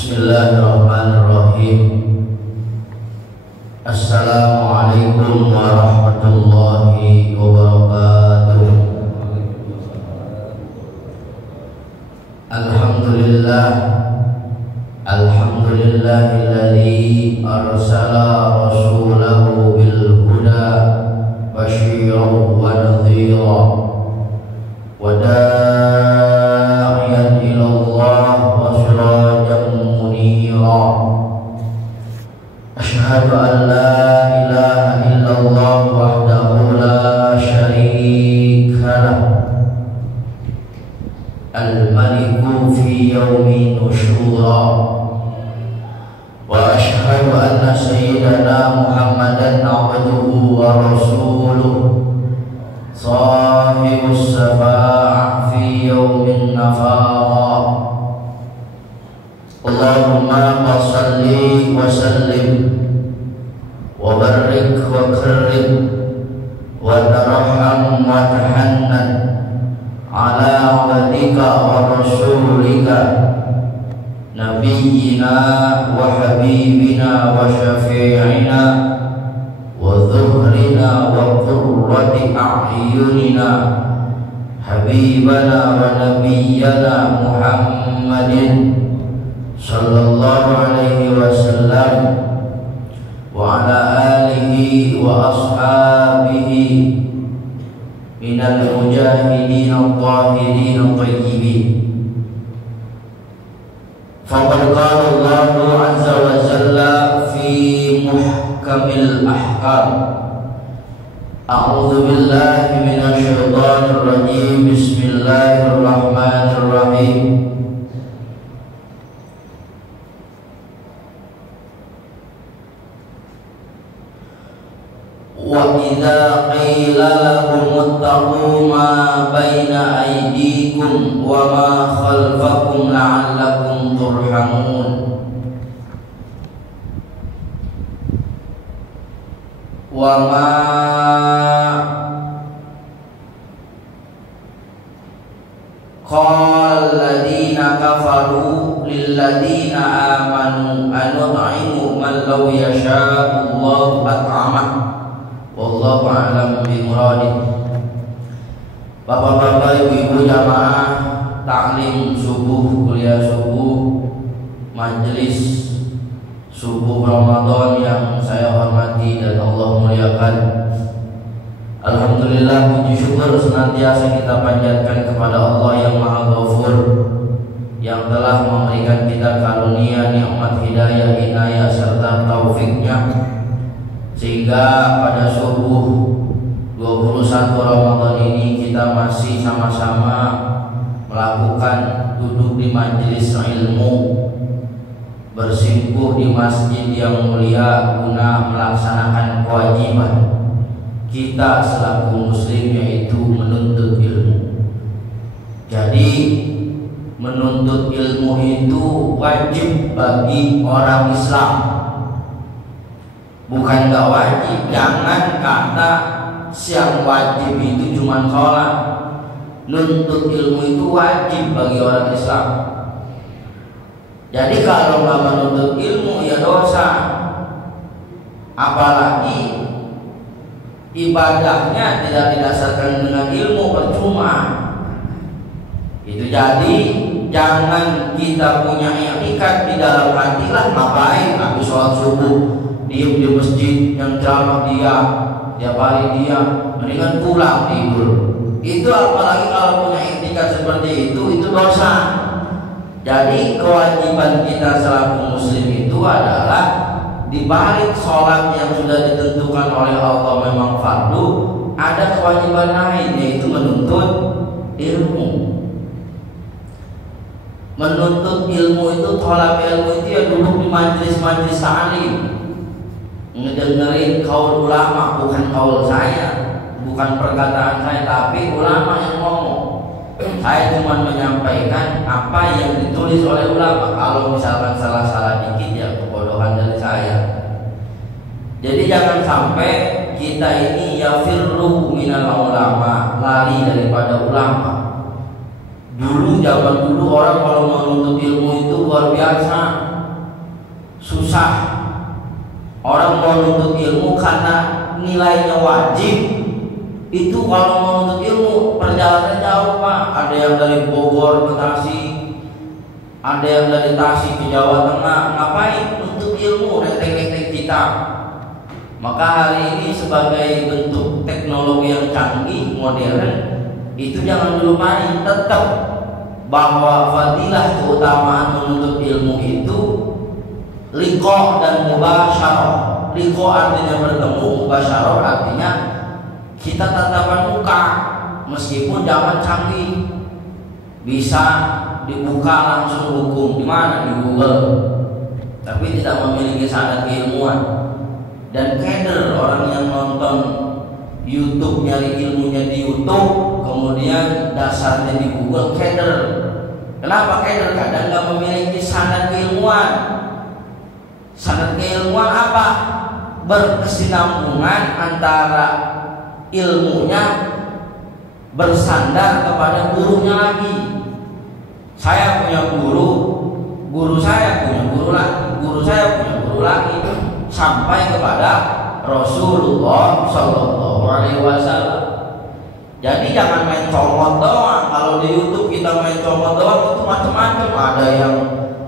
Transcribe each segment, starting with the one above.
Bismillahirrahmanirrahim. Assalamualaikum warahmatullahi wabarakatuh. Alhamdulillahilladzi arsala rasulahu bil huda basyiran wa nadhira wa da'iyan ila Allah wa sirajan munira. Asyhadu an la ilaha illallah wahdahu la syarika lah, al-maliku fi yawmi nusyura. Wa asyhadu anna sayyidana Muhammadan abduhu wa rasuluh, sahibus syafa'ah fi yawmin nafara. Allahumma salli wa sallim wa barik wa karim wa tarham wa tahannan ala abdika wa rasulika nabiyyina wa habibina wa syafi'ina wa dhuhrina wa qurrati a'yunina habibana wa nabiyyana Muhammadin sallallahu alaihi wasallam wa ala alihi wa ashabihi minal mujahidin al-tahirin al-tayyibin. Faqad qala Allahu azza wa jalla fi muhkamil ahkam. A'udzu billahi minasy syaithanir rajim. Bismillahirrahmanirrahim. Wa idza qila lahum ittaqu ma baina aydikum wa ma khalfakum la'allakum turhamun. Wa ma qala alladziina kafaru lil ladziina aamanu anut'imu man law yasha'u Allahu at'amahu. Wallahu a'lam bimuradi. Bapak-bapak, ibu-ibu jamaah taklim subuh, kuliah subuh, majelis subuh Ramadan yang saya hormati dan Allah muliakan. Alhamdulillah, puji syukur senantiasa kita panjatkan kepada Allah yang Maha Ghafur, yang telah memberikan kita karunia nikmat hidayah, inayah serta taufiknya, sehingga pada subuh 21 Ramadan ini kita masih sama-sama melakukan duduk di majelis ilmu, bersimpuh di masjid yang mulia guna melaksanakan kewajiban kita selaku muslim, yaitu menuntut ilmu. Jadi menuntut ilmu itu wajib bagi orang Islam, bukan gak wajib. Jangan kata siang wajib itu cuma sholat. Nuntut ilmu itu wajib bagi orang Islam. Jadi kalau gak menuntut ilmu ya dosa. Apalagi ibadahnya tidak didasarkan dengan ilmu, percuma. Itu jadi jangan kita punya etikat di dalam hati lah, ngapain habis sholat subuh diem di masjid yang ceramah dia, tiap hari dia, mendingan pulang tidur. Itu apalagi kalau punya etikat seperti itu dosa. Jadi kewajiban kita selaku muslim itu adalah di balik sholat yang sudah ditentukan oleh Allah memang fardu, ada kewajiban lain, yaitu menuntut ilmu. Menuntut ilmu itu, tolak ilmu itu ya duduk di majelis-majelis ta'lim, ngedengerin kaul ulama, bukan kaul saya, bukan perkataan saya, tapi ulama yang ngomong. Saya cuma menyampaikan apa yang ditulis oleh ulama. Kalau misalkan salah-salah dikit ya kebodohan dari saya. Jadi jangan sampai kita ini yafirru minal ulama, lari daripada ulama. Dulu, zaman dulu orang kalau menuntut ilmu itu luar biasa. susah. Orang mau nuntut ilmu karena nilainya wajib. Itu kalau mau nuntut ilmu perjalanan jauh Pak. Ada yang dari Bogor ke Tasik, ada yang dari Tasik ke Jawa Tengah. Ngapain? Nuntut ilmu, reteng-reteng kita. Maka hari ini sebagai bentuk teknologi yang canggih, modern, itu jangan dilupain. Tetap bahwa fadilah keutamaan menuntut ilmu itu liqa dan mubasyarah. Liqa artinya bertemu, mubasyarah artinya kita tatapan muka. Meskipun zaman canggih bisa dibuka langsung hukum di mana, di Google, tapi tidak memiliki sanad keilmuan. Dan keder orang yang nonton YouTube, nyari ilmunya di YouTube, kemudian dasarnya di Google, keder. Kenapa keder? Kadang nggak memiliki sanad keilmuan. Sanad keilmuan apa? Berkesinambungan antara ilmunya bersandar kepada gurunya lagi. Saya punya guru, guru saya punya guru lagi, guru saya punya guru lagi, sampai kepada Rasulullah Shallallahu Alaihi Wasallam. Jadi jangan main comot doang. Kalau di YouTube kita main comot doang itu macam-macam. Ada yang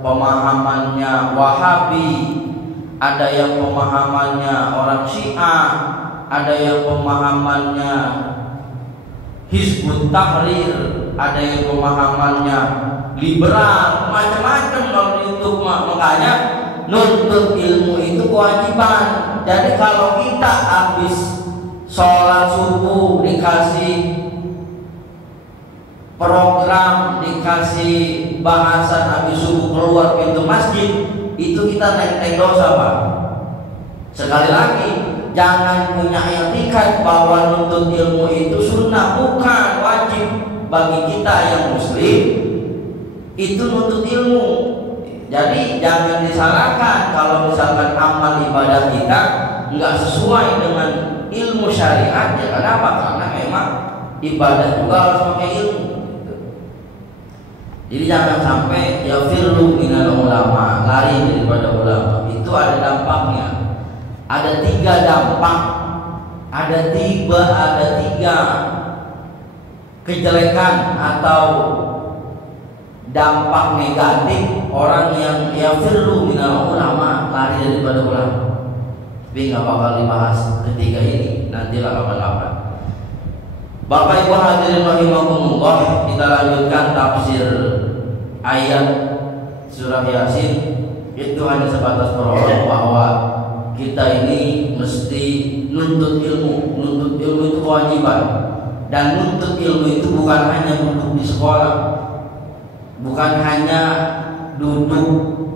pemahamannya Wahabi, ada yang pemahamannya orang Syiah, ada yang pemahamannya Hizbut Tahrir, ada yang pemahamannya liberal, macam-macam kalau di YouTube. Makanya nuntut ilmu itu kewajiban. Jadi kalau kita habis sholat subuh dikasih program, dikasih bahasan habis subuh keluar pintu masjid, itu kita naik dosa Pak. Sekali lagi, jangan punya etikat bahwa nuntut ilmu itu sunnah, bukan wajib. Bagi kita yang muslim itu nuntut ilmu. Jadi jangan disalahkan kalau misalkan amal ibadah kita nggak sesuai dengan ilmu syariat. Ya kenapa? Karena memang ibadah juga harus pakai ilmu. Jadi jangan sampai ya firlu minal ulama, lari daripada ulama. Itu ada dampaknya. Ada 3 dampak. Ada tiga kejelekan atau dampak negatif orang yang firlu minal ulama, lari daripada ulama. Tapi nggak bakal dibahas ketiga ini, nantilah kapan-kapan. Bapak Ibu hadirin rahimakumullah, kita lanjutkan tafsir ayat surah Yasin. Itu hanya sebatas prolog bahwa kita ini mesti nuntut ilmu. Nuntut ilmu itu kewajiban. Dan nuntut ilmu itu bukan hanya duduk di sekolah, bukan hanya duduk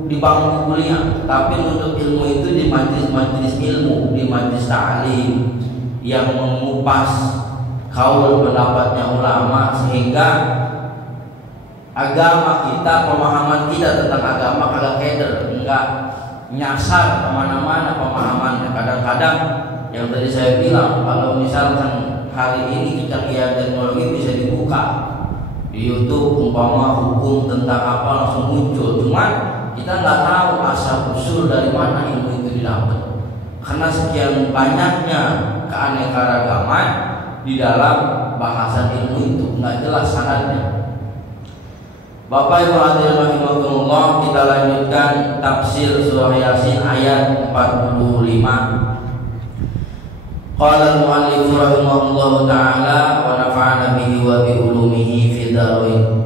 di bangku kuliah, tapi nuntut ilmu itu di majelis-majelis ilmu, di majelis ta'lim yang mengupas kaul pendapatnya ulama, sehingga agama kita, pemahaman kita tentang agama kagak keder, enggak nyasar kemana-mana pemahamannya. Kadang-kadang yang tadi saya bilang, kalau misalkan hari ini kecanggihan teknologi bisa dibuka di YouTube, umpama hukum tentang apa langsung muncul. Cuman kita nggak tahu asal usul dari mana ilmu itu didapat, karena sekian banyaknya keanekaragaman di dalam bahasan ilmu itu, nggak jelas sanadnya. Bapak Ibu hadirin rahimakumullah, kita lanjutkan tafsir surah Yasin ayat 45. Qala al-mu'allif rahimahullahu ta'ala wa nafa'ana bihi wa bi ulumihi fi darain.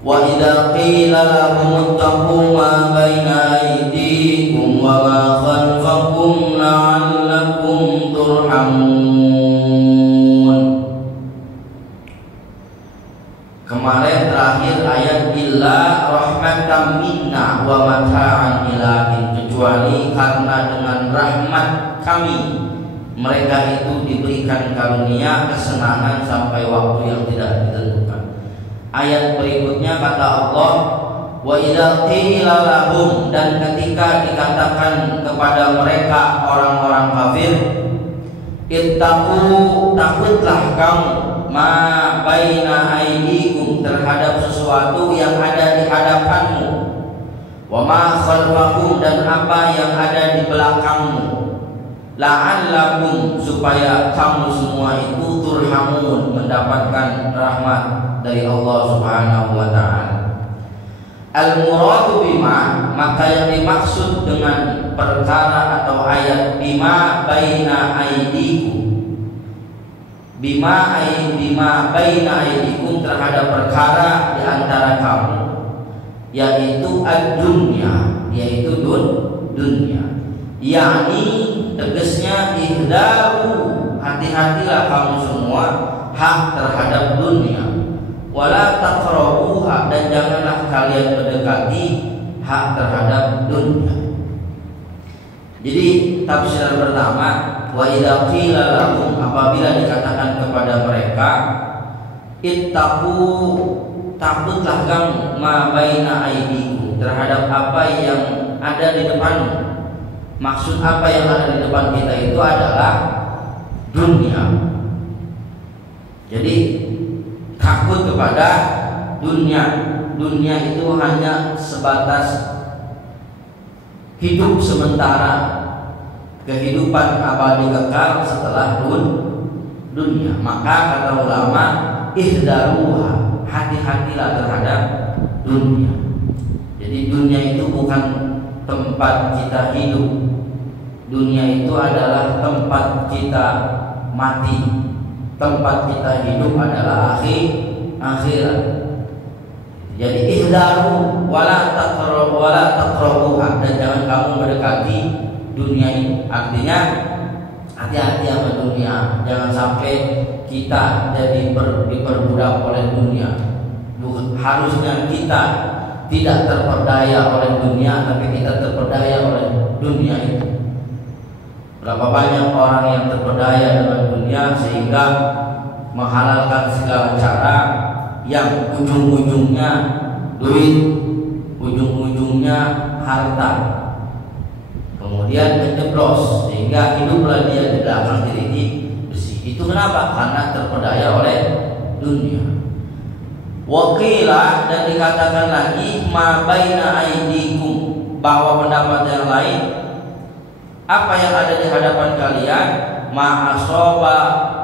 Wa idza qila lahum ittaqu ma baina aydikum wa ma khalfakum la'allakum turhamun. Kemarin terakhir ayat illa rahmatan minna wa mata'an ilahin, kecuali karena dengan rahmat kami mereka itu diberikan karunia kesenangan sampai waktu yang tidak ditentukan. Ayat berikutnya kata Allah, wa idza qila lahum, dan ketika dikatakan kepada mereka orang-orang kafir, ittaqu, takutlah kamu, ma baina aydikum, terhadap sesuatu yang ada di hadapanmu, wa ma khalfakum, dan apa yang ada di belakangmu, la'allakum, supaya kamu semua itu turhamun, mendapatkan rahmat dari Allah Subhanahu wa taala. Al-muradu bima, maka yang dimaksud dengan perkara atau ayat bima baina aidikum, bima baina aidikum, terhadap perkara di antara kamu, yaitu ad-dunya, yaitu dunia. Yakni tegasnya ihdaru, hati-hatilah kamu semua hak terhadap dunia. Wala taqrabuha, dan janganlah kalian mendekati hak terhadap dunia. Jadi tafsiran pertama, wa idza qila lahum, apabila dikatakan kepada mereka, ittaqu, takutlah kamu, ma baina aidikum, terhadap apa yang ada di depanmu. Maksud apa yang ada di depan kita itu adalah dunia. Jadi takut kepada dunia. Dunia itu hanya sebatas hidup sementara, kehidupan abadi kekal setelah dunia. Maka kata ulama, ihdaruha, hati-hatilah terhadap dunia. Jadi dunia itu bukan tempat kita hidup. Dunia itu adalah tempat kita mati. Tempat kita hidup adalah akhirat. Jadi ihdaru wala taqrabuha, dan jangan kamu mendekati dunia ini. Artinya hati-hati sama dunia. Jangan sampai kita jadi diperbudak oleh dunia. Harusnya kita tidak terperdaya oleh dunia, tapi kita terperdaya oleh dunia itu. Berapa banyak orang yang terpedaya dengan dunia sehingga menghalalkan segala cara yang ujung-ujungnya duit, ujung-ujungnya harta. Kemudian menjeblos sehingga hiduplah dia di belakang jeruji besi. Itu kenapa? Karena terpedaya oleh dunia. Wakilah, dan dikatakan lagi ma baina aidikum, bahwa pendapat yang lain, apa yang ada di hadapan kalian, ma asaba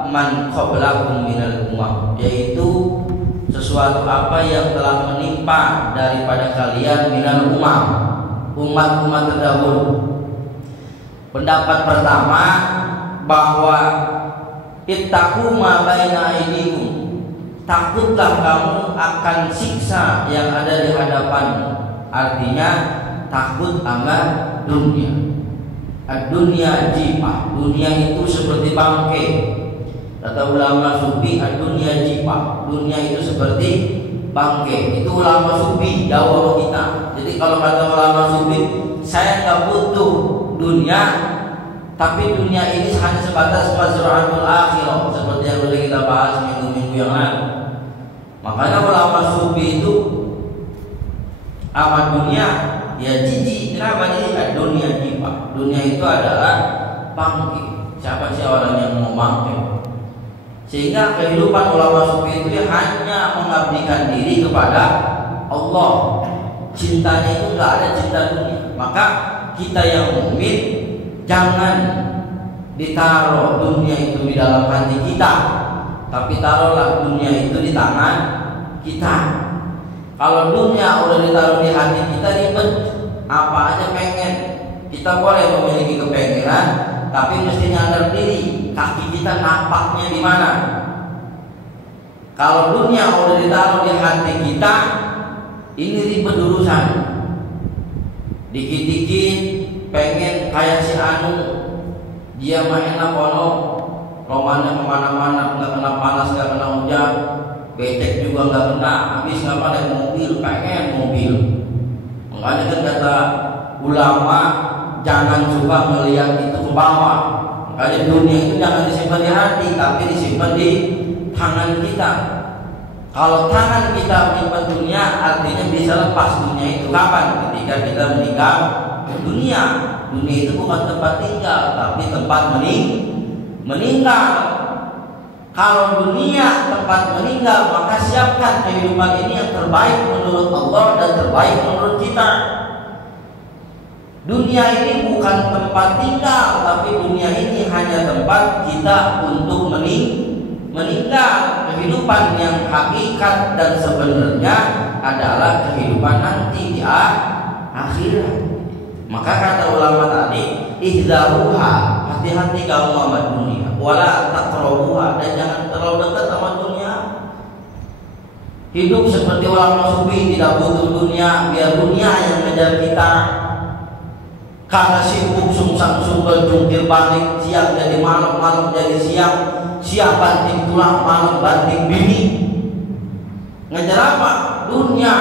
man qablakum minal umam, yaitu sesuatu apa yang telah menimpa daripada kalian minal umam, umat-umat terdahulu. Pendapat pertama bahwa ittaqu ma baina aidikum, takutlah kamu akan siksa yang ada di hadapanmu. Artinya takut sama dunia. Dunia jipah, dunia itu seperti bangke. Kata ulama sufi, dunia jipah, dunia itu seperti bangke. Itu ulama sufi jauh kita. Jadi kalau kata ulama sufi, saya nggak butuh dunia, tapi dunia ini hanya sebatas mazra'atul akhirah, seperti yang sudah kita bahas minggu-minggu yang lalu. Makanya ulama sufi itu amat dunia ya jijik. Kenapa jijik? Dunia jipah. Dunia itu adalah bangke. Siapa sih orang yang mau bangke? Sehingga kehidupan ulama sufi itu ya hanya mengabdikan diri kepada Allah. Cintanya itu nggak ada cinta dunia. Maka kita yang mukmin jangan ditaruh dunia itu di dalam hati kita, tapi taruhlah dunia itu di tangan kita. Kalau dunia udah ditaruh di hati kita, ribet. Apa aja pengen. Kita boleh memiliki kepengenan, tapi mesti nyadar diri kaki kita napaknya di mana. Kalau dunia udah ditaruh di hati kita, ini ribet urusan. Dikit-dikit pengen kayak si Anu, dia main kono, romannya kemana-mana, nggak kena panas, nggak kena hujan, becek juga nggak kena, habis nggak naik mobil, pengen mobil. Makanya kan kata ulama, jangan coba melihat itu ke bawah. Makanya dunia itu jangan disimpan di hati, tapi disimpan di tangan kita. Kalau tangan kita menyimpan dunia, artinya bisa lepas dunia itu kapan? Ketika kita meninggal dunia. Dunia itu bukan tempat tinggal, tapi tempat meninggal. Kalau dunia tempat meninggal, maka siapkan kehidupan ini yang terbaik menurut Allah dan terbaik menurut kita. Dunia ini bukan tempat tinggal, tapi dunia ini hanya tempat kita untuk meninggal. Kehidupan yang hakikat dan sebenarnya adalah kehidupan nanti di akhirat. Maka kata ulama tadi, ihdaruha, hati-hati kamu sama dunia, wala taqrabuha, dan jangan terlalu dekat sama dunia. Hidup seperti orang sufi, tidak butuh dunia, biar dunia yang mengejar kita. Karena sibuk sungsang jungkir balik, siang jadi malam, malam jadi siang, siang banting tulang, malam banting bini. Ngejar apa? Dunia.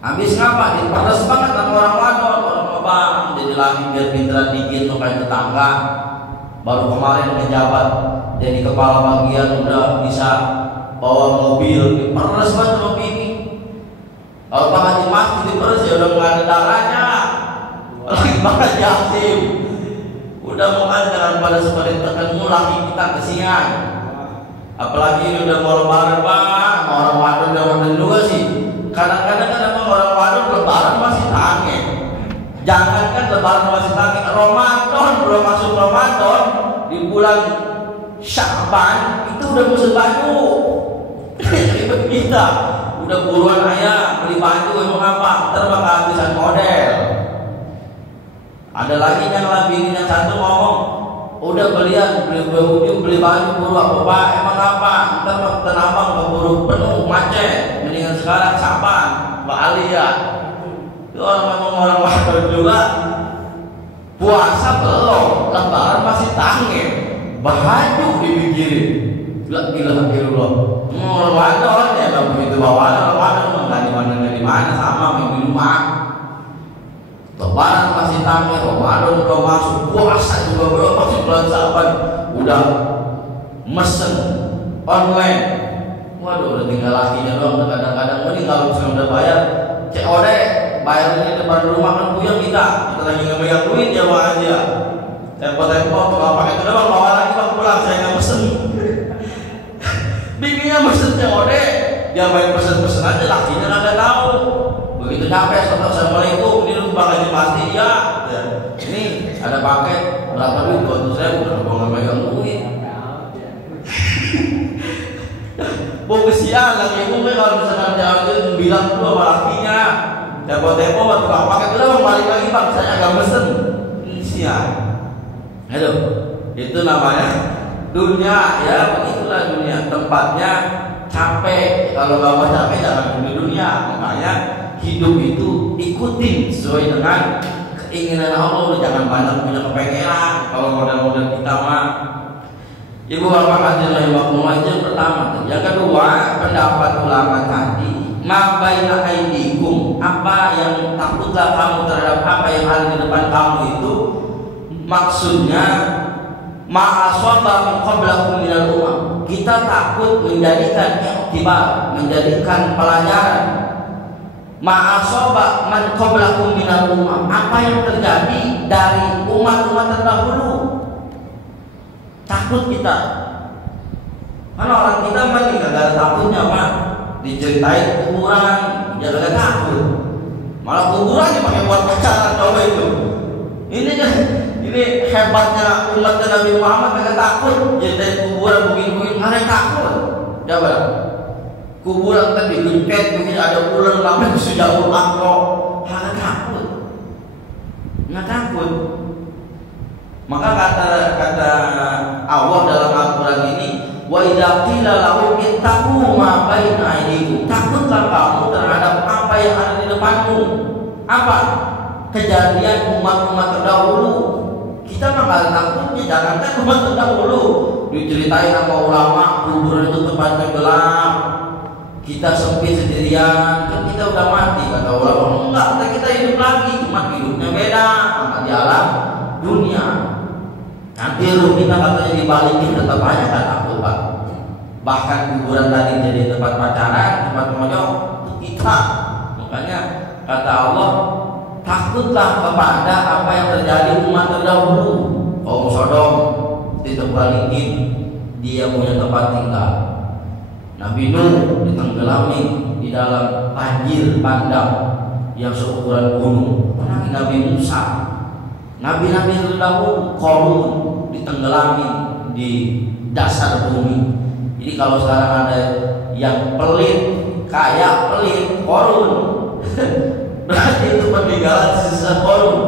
Habis ngapa? Diperes banget sama orang wadon, orang abang jadi lagi biar pinteran dikit tuh kayak tetangga. Baru kemarin pejabat jadi kepala bagian udah bisa bawa mobil, diperes banget sama bini. Kalau Pak Haji Masjid diperes ya udah nggak ada darahnya. Lagi banget Yasin, udah mau jangan pada seperti tekan lagi kita kesian. Apalagi ini udah mau lebaran Pak, orang wadon udah juga sih. Kadang-kadang kan emang orang wadon lebaran masih tange. Jangankan lebaran masih tange, Ramadan belum masuk Ramadan, di bulan Sya'ban itu udah musim baju. Ribet kita, udah buruan ayah beli baju emang apa? Ntar bakal kehabisan model. Ada lagi yang lebih yang satu ngomong, udah beli baju beli baju buru apa Pak? Emang apa? Ntar tenabang keburu penuh macet. Mendingan sekarang sabar, Pak Ali ya. Itu orang waktu juga puasa belum, lebaran masih tangen, baju dipikirin. Gila loh. Orang wadon ya nggak begitu bawaan, orang wadon nggak di mana sama di rumah. Lebaran masih tangen, Ramadan udah masuk, puasa juga belum masih bulan Saban, udah mesen online. Waduh, udah tinggal lakinya doang. Kadang-kadang mending kalau misalnya udah bayar, COD bayar ini depan rumah kan puyeng kita lagi ngemegang duit ya Bang aja. Tempo-tempo kalau pakai itu doang bawa lagi Bang pulang, saya nggak mesen. Bibinya mesen COD, dia main pesen-pesen aja, lakinya nggak tahu. Begitu nyampe, assalamualaikum, ini lu Bang Haji pasti ya. Ini ada paket berapa duit? 200.000, udah gua nggak megang duit. Bau kesian lagi ibu kalau misalkan dia itu bilang dulu sama lakinya, tempo-tempo waktu Bang paket udah Bang balik lagi Bang, saya agak mesen. Sian. Aduh, itu namanya dunia ya, begitulah dunia, tempatnya capek. Kalau nggak capek jangan di dunia. Makanya hidup itu ikutin sesuai dengan keinginan Allah. Jangan banyak punya kepengenan. Kalau modal-modal kita mah. Ibu bapak hadirin rahimakumullah, yang pertama. Yang kedua, pendapat ulama tadi, ma baina aidikum, apa yang takutlah kamu terhadap apa yang ada di depan kamu itu, maksudnya ma asaba min qablakum minal umam. Kita takut menjadikan iktibar, menjadikan pelajaran. Ma'asoba man qablakum minal umam, apa yang terjadi dari umat-umat terdahulu. Takut kita. Karena orang kita mah gak ada takutnya Pak. Diceritain kuburan, dia gak takut. Malah kuburannya pakai buat pacaran coba itu. Ini hebatnya umat Nabi Muhammad gak takut. Jadi kuburan begini-begini, mana yang takut? Coba. Kuburan tadi digentet, mungkin ada ular namanya Sujahul Aqra, nggak takut, nggak takut. Maka kata Allah dalam Al-Quran ini, wa idza qila lahum ittaqu ma baina aydikum, takutlah kamu terhadap apa yang ada di depanmu. Apa? Kejadian umat-umat terdahulu. Kita mah nggak takutnya, jangankan umat terdahulu. Diceritain sama ulama, kuburan itu tempatnya gelap. Kita sempit sendirian, kan kita udah mati. Kata ulama, enggak, kita hidup lagi, cuma hidupnya beda sama di alam dunia. Nanti ruh kita katanya dibalikin, tetap aja kan takut Pak. Bahkan kuburan tadi jadi tempat pacaran, tempat monyok, itu kita. Makanya kata Allah, takutlah kepada apa yang terjadi umat terdahulu. Kaum Sodom ditebalikin, dia punya tempat tinggal. Nabi Nuh ditenggelami di dalam banjir bandang yang seukuran gunung. Apalagi Nabi Musa, nabi-nabi terdahulu Qarun ditenggelamin di dasar bumi. Jadi kalau sekarang ada yang pelit, kaya pelit, Qarun berarti itu peninggalan sisa Qarun.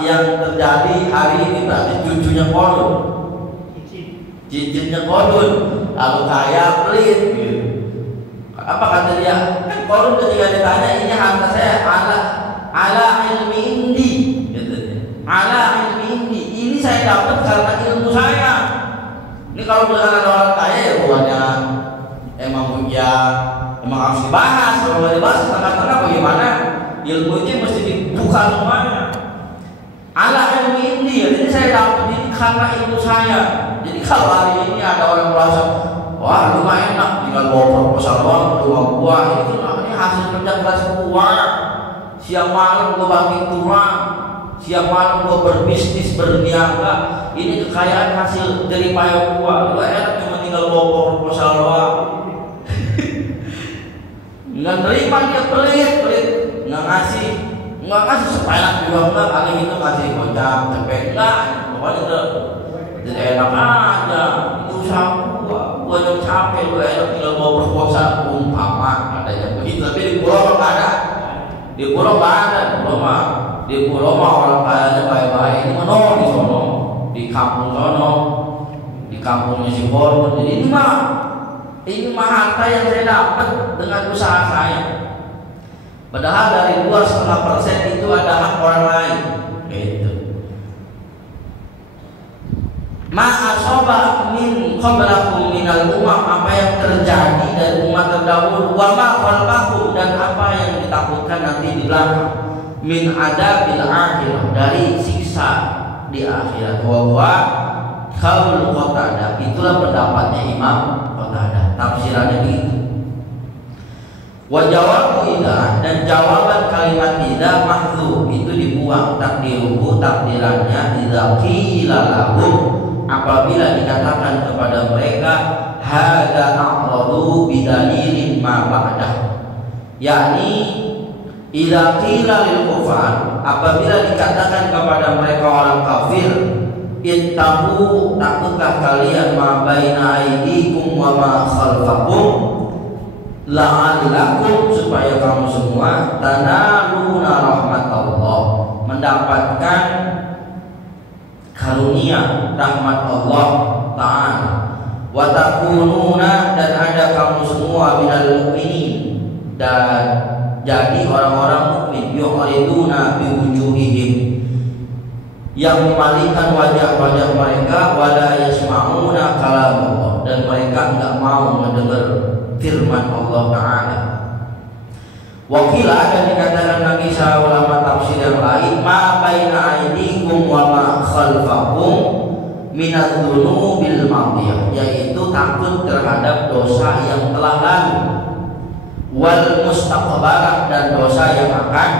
Yang terjadi hari ini berarti cucunya Qarun, cicitnya Qarun, lalu kaya pelit gitu. Apa kata dia? Kan Qarun ketika ditanya, ini harta saya ala ilmi indi, gitu. Ala ilmi indi, ini saya dapat karena ilmu saya. Ini kalau misalkan ada orang kaya ya bukannya emang harus dibahas. Kalau nggak dibahas tengah-tengah bagaimana ilmu itu mesti dibuka semuanya. Ala ilmi indi, jadi saya dapat ini karena ilmu saya. Jadi kalau hari ini ada orang merasa, wah rumah enak, tinggal bawa proposal doang, rumah gua ini hasil kerja keras gua. Siang malam gua bagi tuang, siang malam gua berbisnis berniaga. Ini kekayaan hasil dari payah gua. Gua enak cuma tinggal bawa proposal doang. Nggak terima dia pelit, nggak ngasih supaya juga enggak, kali itu ngasih kocak, cepet enggak, pokoknya jadi enak aja. Itu usaha gua yang capek, gua enak tinggal bawa proposal umpama adanya begitu. Tapi di pulau nggak ada, di pulau mah orang kayanya baik-baik. Ini mana di sono, di kampung sono, di kampungnya si Qarun. Jadi ini mah harta yang saya dapat dengan usaha saya. Padahal dari 2,5% itu ada hak orang lain. Gitu. Ma'asoba min qablakum minal umam, apa yang terjadi dari umat terdahulu, wa ma khalfakum, dan apa yang ditakutkan nanti di belakang, min adabil akhirah, dari siksa di akhirat. Wa huwa qaul Qatadah, itulah pendapatnya Imam Qatadah, tafsirannya begitu. Wa jawabu idza, dan jawaban kalimat idza mahdzuf, itu dibuang, takdirannya idza qila lahum, apabila dikatakan kepada mereka hadza a'radu bidalilin ma ba'dah, yakni idza qila lil kufar, apabila dikatakan kepada mereka orang kafir, ittaqu, takutkah kalian ma baina aydikum wa ma khalfakum, la'allakum, supaya kamu semua tanaluna rahmat Allah, mendapatkan karunia rahmat Allah Ta'ala, wa takununa, dan ada kamu semua minal mu'minin, dan jadi orang-orang mukmin, yu'riduna biwujuhihim, yang memalingkan wajah-wajah mereka, wala yasma'una kalam Allah, dan mereka enggak mau mendengar firman Allah Ta'ala. Wakilah, dan dikatakan Nabi SAW ulama tafsir yang lain, ma baina aidikum wa ma khalfakum minadz dzunubil madiyah, yaitu takut terhadap dosa yang telah lalu, wal mustaqbalah, dan dosa yang akan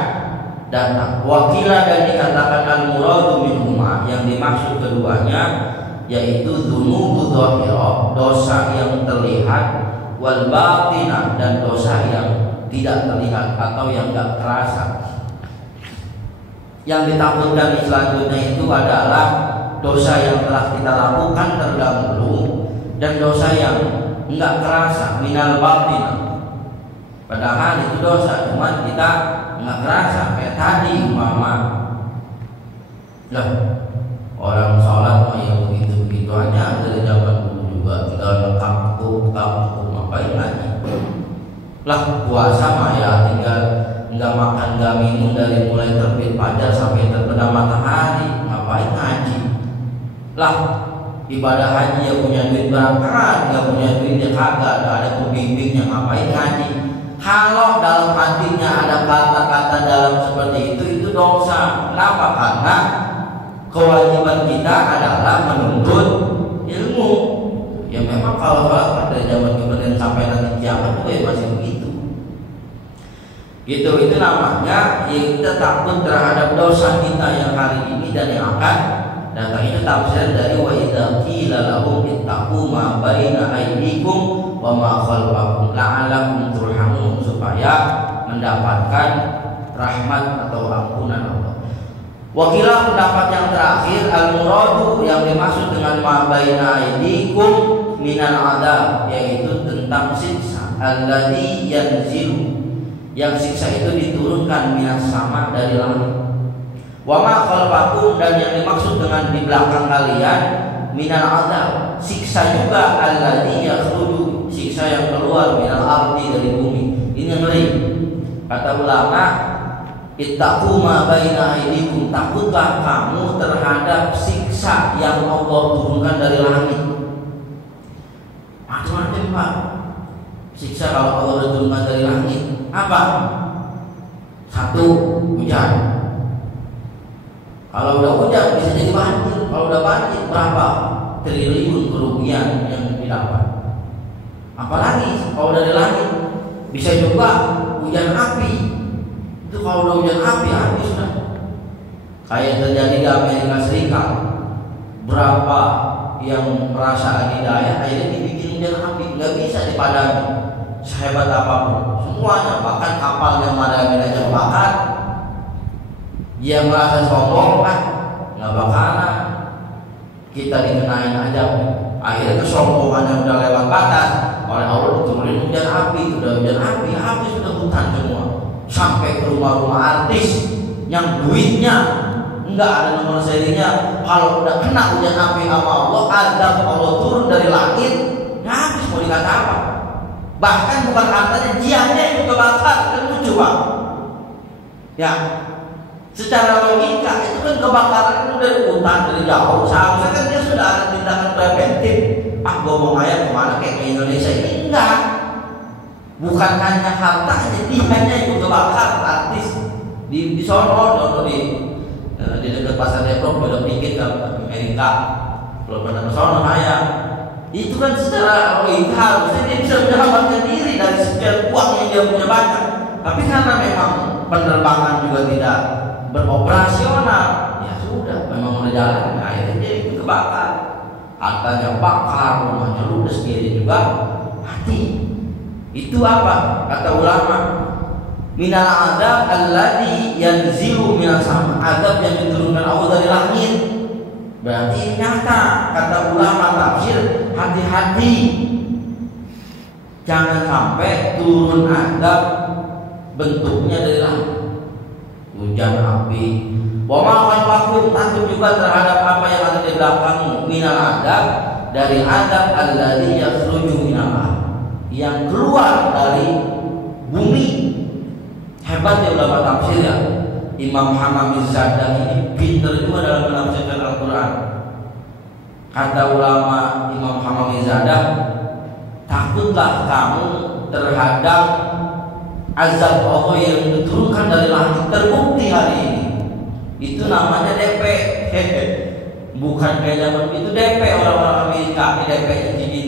datang. Wakilah, dan dikatakan al muradu minhuma, yang dimaksud keduanya yaitu dzunubudz dzahirah, dosa yang terlihat, wal batinah, dan dosa yang tidak terlihat atau yang tidak terasa. Yang ditakutkan selanjutnya itu adalah dosa yang telah kita lakukan terdahulu dan dosa yang enggak terasa, minal batinah. Padahal itu dosa, cuman kita enggak terasa. Kayak tadi umpama, lah orang sholat mah ya begitu-begitu aja dari zaman dulu juga, tinggal kampung ngapain lagi. Lah puasa mah ya tinggal nggak makan nggak minum dari mulai terbit fajar sampai terbenam matahari, ngapain ngaji. Lah ibadah haji ya punya duit berangkat, nggak punya duit ya kagak ada pembimbingnya, ngapain ngaji. Kalau dalam hatinya ada kata-kata dalam seperti itu dosa. Kenapa? Karena kewajiban kita adalah menuntut ilmu. Ya memang kalau sholat dari zaman kemudian sampai nanti kiamat itu ya masih begitu. Gitu, itu namanya ya kita takut terhadap dosa kita yang hari ini dan yang akan datang. Itu tafsir dari wa idza qila lahum ittaqu ma baina aydikum wa ma khalfakum la'allakum turhamun, supaya mendapatkan rahmat atau ampunan Allah. Wakilah pendapat yang terakhir, al-muradu yang dimaksud dengan ma baina aidikum minal adab, yaitu tentang siksa alladzi yanzilu, yang siksa itu diturunkan minas sama dari langit. Wa ma khalfakum, dan yang dimaksud dengan di belakang kalian minal adab, siksa juga alladzi yakhruju, siksa yang keluar minal ardi dari bumi. Ini ngeri. Kata ulama, ittaqu ma baina aidikum, takutlah kamu terhadap siksa yang Allah turunkan dari langit. Macam-macam Pak siksa kalau Allah turunkan dari langit. Apa? Satu, hujan. Kalau udah hujan bisa jadi banjir. Kalau udah banjir berapa triliun kerugian yang didapat. Apalagi kalau dari langit bisa juga hujan api. Itu kalau udah hujan api habis sudah. Kayak terjadi di Amerika Serikat, berapa yang merasa adidaya akhirnya dibikin hujan api, nggak bisa dipadami sehebat apapun semuanya, bahkan kapal yang ada aja bakar. Dia merasa sombong kan, nggak bakalan kita dikenain aja. Akhirnya kesombongannya udah lewat batas, oleh Allah diturunin hujan api. Udah hujan api habis, sudah hutan semua, sampai ke rumah-rumah artis yang duitnya enggak ada nomor serinya. Kalau udah kena hujan api sama Allah, azab Allah turun dari langit, ya habis mau dikata apa. Bahkan bukan hartanya, jiannya itu kebakar. Kan lucu Pak ya, secara logika itu kan kebakaran itu dari hutan, dari jauh. Seharusnya kan dia sudah ada tindakan preventif. Pak gue mau ngayat kemana kayak ke Indonesia ini. Enggak, bukan hanya hartanya, dia hanya itu kebakar. Artis di sono, contoh di dekat pasar Depok, udah dikit ke Amerika, belum pernah ke sono saya. Itu kan secara logika harusnya dia bisa menyelamatkan diri dari sekian uang yang dia punya banyak. Tapi karena memang penerbangan juga tidak beroperasional, ya sudah, memang udah jalan, akhirnya dia itu kebakar. Hartanya bakar, rumahnya ludes, dia juga mati. Itu apa? Kata ulama, minal adab alladzi yanzilu minas sama, adab yang diturunkan Allah dari langit. Berarti nyata. Kata ulama tafsir, hati-hati jangan sampai turun adab bentuknya dari langit, hujan api. Wa ma khalfakum, takut juga terhadap apa yang ada di belakangmu minal adab, dari adab alladzi yakhruju minal, yang keluar dari bumi. Hebat ya ulama tafsir ya. Imam Hamam Izzadah ini pintar juga dalam menafsirkan Al-Quran. Kata ulama Imam Hamam Izzadah, takutlah kamu terhadap azab Allah yang diturunkan dari langit. Terbukti hari ini. Itu namanya DP. Bukan kayak zaman itu DP orang-orang Amerika, DP begini.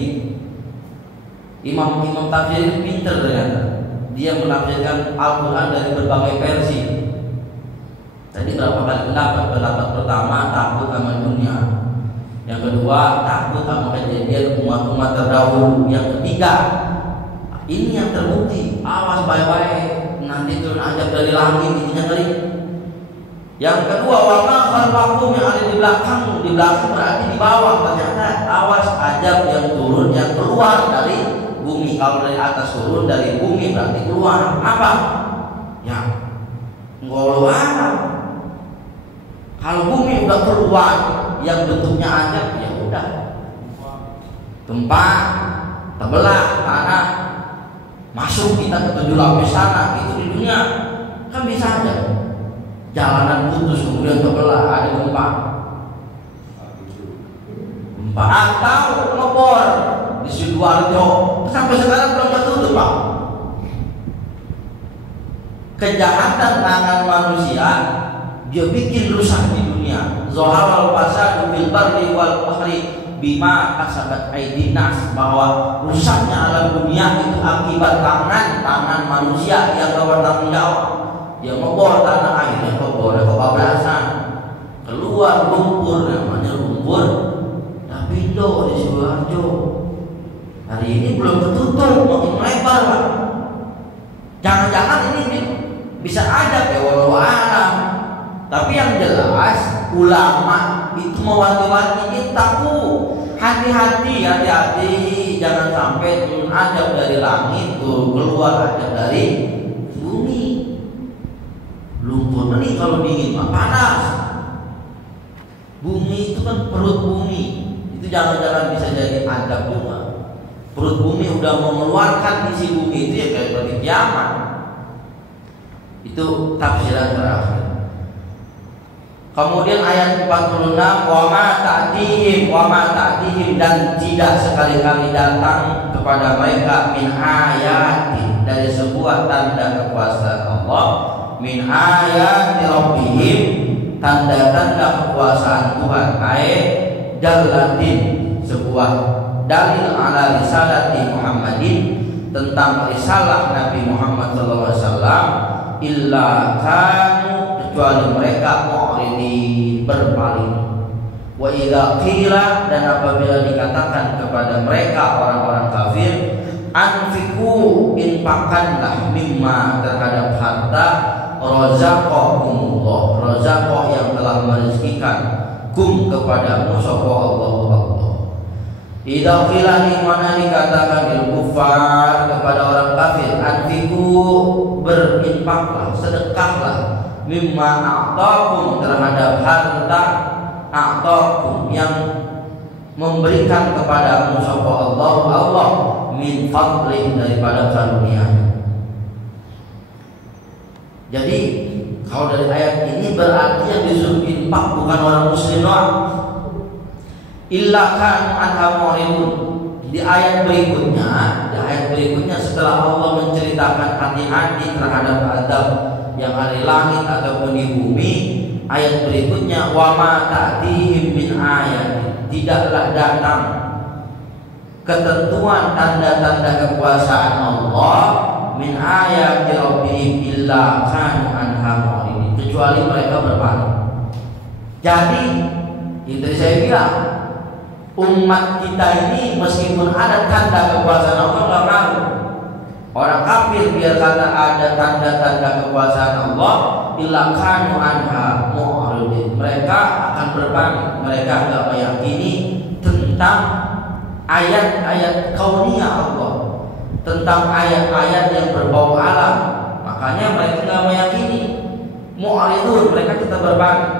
Imam tafsir ini pintar ternyata. Dia menafsirkan Al-Quran dari berbagai versi. Tadi berapa kali pendapat? Pendapat pertama, takut sama dunia. Yang kedua, takut sama kejadian umat-umat terdahulu. Yang ketiga, ini yang terbukti, awas baik-baik, nanti turun azab dari langit, intinya ngeri. Yang kedua, wama khalfakum, yang ada di belakangmu. Di belakang berarti di bawah. Ternyata awas azab yang turun, yang keluar dari bumi. Kalau dari atas turun, dari bumi berarti keluar. Apa? Ya, ngolong. Kalau bumi udah keluar yang bentuknya azab, ya udah, gempa, terbelah tanah, masuk kita ke 7 lapis tanah. Itu di dunia kan bisa aja. Jalanan putus kemudian terbelah, ada gempa atau ngebor di Sidoarjo sampai sekarang belum tertutup Pak. Kejahatan tangan manusia dia bikin rusak di dunia. Zoharal fasadu fil barri wal bahri bima kasabat aydin nas, bahwa rusaknya alam dunia itu akibat tangan manusia yang bertanggung jawab. Dia ngebor tanah, akhirnya kebablasan, keluar lumpur, namanya lumpur Dapindo di Sidoarjo. Hari ini belum tertutup, makin lebar Pak. Jangan-jangan ini Bisa aja ya walau alam. Tapi yang jelas ulama itu mewanti-wanti kita hati-hati jangan sampai turun adab dari langit tuh keluar adab dari bumi. Lumpur ini kalau dingin mah panas. Bumi itu kan perut bumi. Itu jangan-jangan bisa jadi adab juga. Perut bumi udah mengeluarkan isi bumi itu ya kayak seperti kiamat. Itu tafsiran terakhir. Kemudian ayat 46, wa ma ta'tihim dan tidak sekali-kali datang kepada mereka min ayatin dari sebuah tanda kekuasaan Allah, min ayati rabbihim tanda-tanda kekuasaan Tuhan, dalatin sebuah dalil ala risalati Muhammadin tentang risalah Nabi Muhammad SAW, illa kanu kecuali mereka mu'ridin berpaling. Wa idza qila dan apabila dikatakan kepada mereka orang-orang kafir, anfiqu infakkanlah mimma terhadap harta razaqakumullah, razaqah yang telah merezekikan kum kepadamu sapa Allah. Idza qila dimana dikatakan lil kufar kepada orang kafir, anfiqu berinfaklah, sedekahlah, mimma a'takum terhadap harta a'takum yang memberikan kepadamu sapa Allah min fadlih daripada karunia. Jadi kalau dari ayat ini berarti yang disuruh infak bukan orang muslim doang. Illa kan anha mu'ridun. Di ayat berikutnya setelah Allah menceritakan hati-hati terhadap adab yang ada di langit ataupun di bumi, ayat berikutnya wa ma ta'tihim min ayat, tidaklah datang ketentuan tanda-tanda kekuasaan Allah min ayati rabbihim illa kanu anha mu'ridin, kecuali mereka berpaling. Jadi itu saya bilang, umat kita ini meskipun ada tanda kekuasaan Allah nggak mau. Orang kafir biar kata ada tanda-tanda kekuasaan Allah, illa kanu anha mu'ridin, mereka akan berpaling. Mereka nggak meyakini tentang ayat-ayat kauniyah Allah, tentang ayat-ayat yang berbau alam. Makanya mereka nggak meyakini. Mu'ridun, mereka tetap berpaling.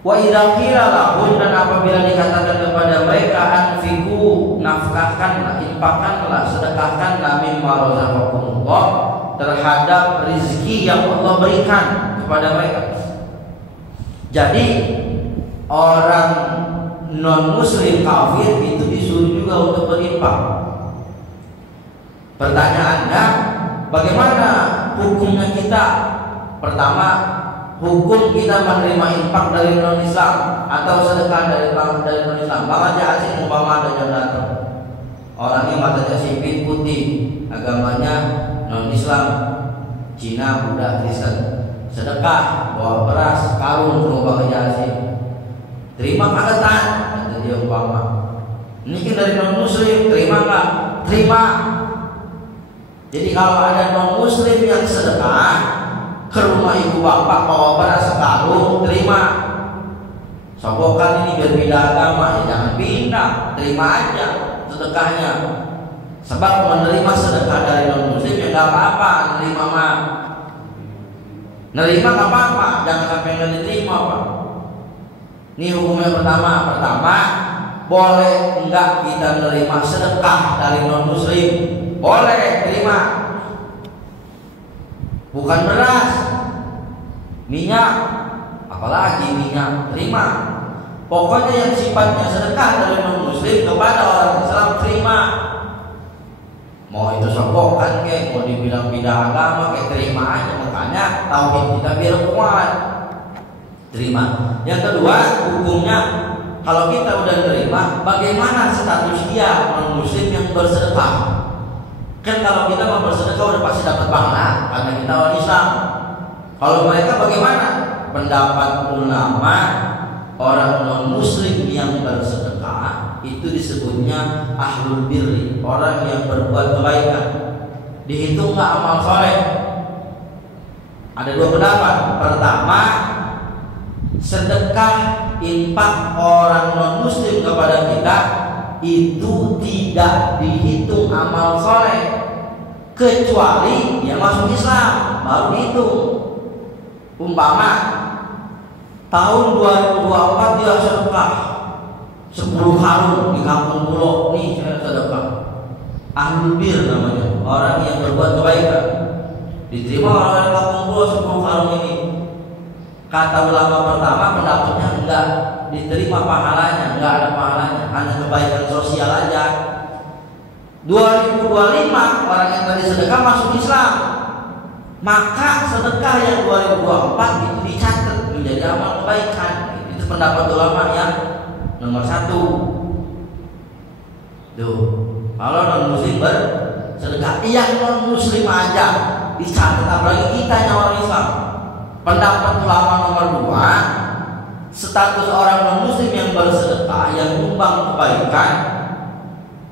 Wa idza qila lahum, dan apabila dikatakan kepada mereka, anfiqu nafkahkanlah, infakkanlah, sedekahkanlah mimma razaqakumullah terhadap rezeki yang Allah berikan kepada mereka. Jadi orang non muslim kafir itu disuruh juga untuk berinfak. Pertanyaannya, bagaimana hukumnya kita? Pertama, hukum kita menerima infak dari non Islam atau sedekah dari non Islam. Bang Haji Asing umpama ada yang datang, orangnya matanya sipit putih, agamanya non Islam, Cina, Buddha, Kristen, sedekah bawa beras karung ke rumah Haji Asing, terima kagak tan? Kata dia umpama, ini kan dari non muslim, terima nggak? Terima. Jadi kalau ada non muslim yang sedekah ke rumah ibu bapak bawa beras sekarung, terima. Sobokan ini berbeda agama, ya jangan pindah, terima aja sedekahnya. Sebab menerima sedekah dari non muslim ya nggak apa-apa, nerima mah, nerima nggak apa-apa, jangan sampai nggak diterima pak. Ini hukumnya pertama, boleh enggak kita menerima sedekah dari non muslim? Boleh, terima. Bukan beras, minyak, apalagi minyak, terima. Pokoknya yang sifatnya sedekah dari non muslim kepada orang Islam, terima. Mau itu sokokan kayak, mau dibilang beda agama kayak, terima aja. Makanya tauhid kita biar kuat, terima. Yang kedua, hukumnya kalau kita udah terima, bagaimana status dia non muslim yang bersedekah? Kan kalau kita mau bersedekah udah pasti dapat pahala karena kita orang Islam. Kalau mereka bagaimana? Pendapat ulama, orang non muslim yang bersedekah itu disebutnya ahlul birri, orang yang berbuat kebaikan. Dihitung nggak amal soleh? Ada dua pendapat. Pertama, sedekah infak orang non muslim kepada kita itu tidak dihitung amal soleh, kecuali dia masuk Islam baru dihitung. Umpama tahun 2024 dia sedekah 10 karung di kampung pulau, nih saya sedekah. Ahlul bir namanya, orang yang berbuat kebaikan. Diterima orang kampung pulau 10 karung ini. Kata ulama pertama, pendapatnya enggak diterima pahalanya, enggak ada pahalanya, hanya kebaikan sosial aja. 2025 orang yang tadi sedekah masuk Islam, maka sedekah yang 2024 itu dicatat menjadi amal kebaikan. Itu pendapat ulama yang nomor 1. Tuh, kalau non muslim bersedekah, yang non muslim aja dicatat, apalagi kita yang orang Islam. Pendapat ulama nomor 2, status orang non muslim yang bersedekah, yang nyumbang kebaikan,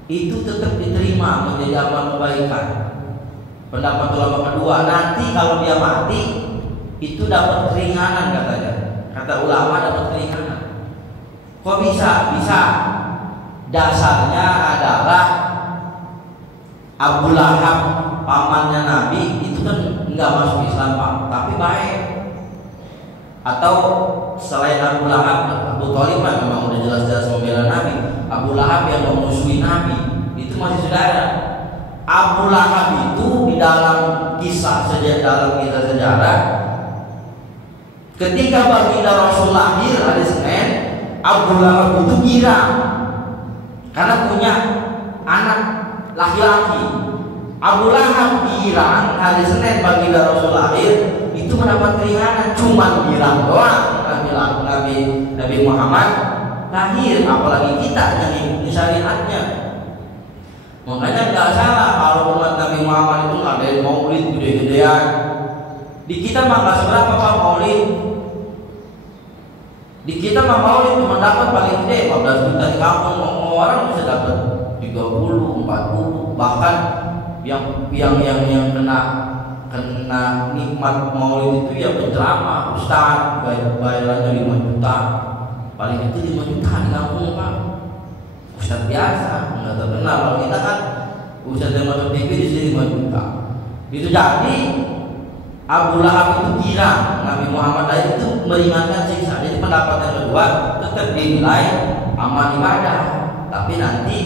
itu tetap diterima menjadi amal kebaikan. Pendapat ulama kedua, nanti kalau dia mati itu dapat keringanan katanya. Kata ulama dapat keringanan. Kok bisa? Bisa. Dasarnya adalah Abu Lahab, pamannya Nabi, itu kan enggak masuk Islam Pak, tapi baik. Atau selain Abu Lahab, Abu Thalib memang udah jelas-jelas membela Nabi. Abu Lahab yang memusuhi Nabi itu masih saudara. Abu Lahab itu di dalam kisah sejarah, ketika baginda Rasul lahir hari Senin, Abu Lahab itu girang karena punya anak laki-laki. Abu Lahab girang hari Senin baginda Rasul lahir, itu mendapat keringanan, cuma bilang doang. Nabi Muhammad lahir, apalagi kita yang mengikuti syariatnya. Makanya nggak salah kalau umat Nabi Muhammad itu ngadain maulid gede-gedean. Di kita mah nggak seberapa Pak maulid. Di kita mah maulid cuma dapat paling gede 15 juta di kampung, orang bisa dapat 30, 40, bahkan yang kena nikmat maulid itu ya penceramah, ustaz, bayarannya 5 juta, paling itu 5 juta di kampung Pak. Ustaz biasa, nggak terkenal. Kalau kita kan ustaz yang masuk TV di sini 5 juta. Itu jadi Abu Lahab itu girang, Nabi Muhammad lain itu meringankan siksa. Jadi pendapat yang kedua tetap dinilai amal ibadah, tapi nanti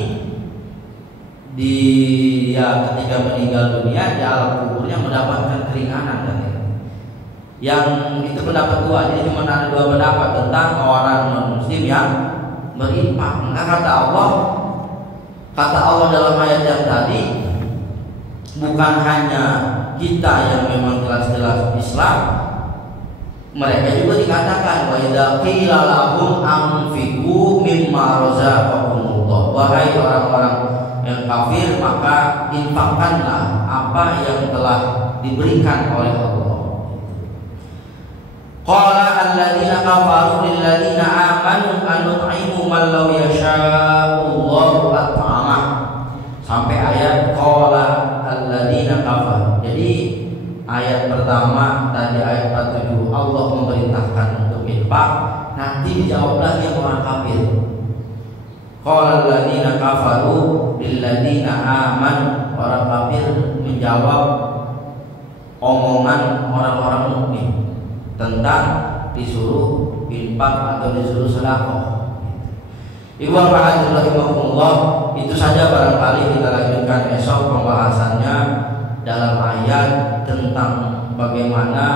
ketika meninggal dunia di alam kuburnya mendapatkan keringanan dan yang itu pendapat dua. Jadi cuma ada dua pendapat tentang orang non muslim yang berinfak. Maka kata Allah dalam ayat yang tadi, bukan hanya kita yang memang jelas-jelas Islam, mereka juga dikatakan wa idza qila lahum anfiqu mimma razaqakumullah, wahai orang-orang yang kafir, maka infakkanlah apa yang telah diberikan oleh Allah. Qala alladziina kafaru lil ladziina aamanu an nut'imu man law yasha'ullahu at'amah, sampai ayat qala alladziina kafaru. Jadi ayat pertama tadi ayat 47 Allah memerintahkan untuk infak, nanti dijawab lagi orang kafir. Qala alladziina kafaru lil ladziina aamanu, orang kafir menjawab omongan orang-orang mukmin tentang disuruh infak atau disuruh sedekah. Ibu bapak rahimahumullah, itu saja barangkali kita lanjutkan esok pembahasannya dalam ayat tentang bagaimana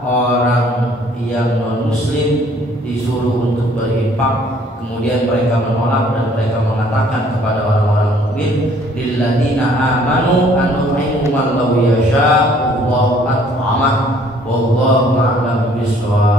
orang yang non muslim disuruh untuk berinfak, kemudian mereka menolak dan mereka mengatakan kepada orang-orang mukmin, lilladzina amanu an nut'imu man law yasha'u Allahu at'amah wallahu a'lam bishawab.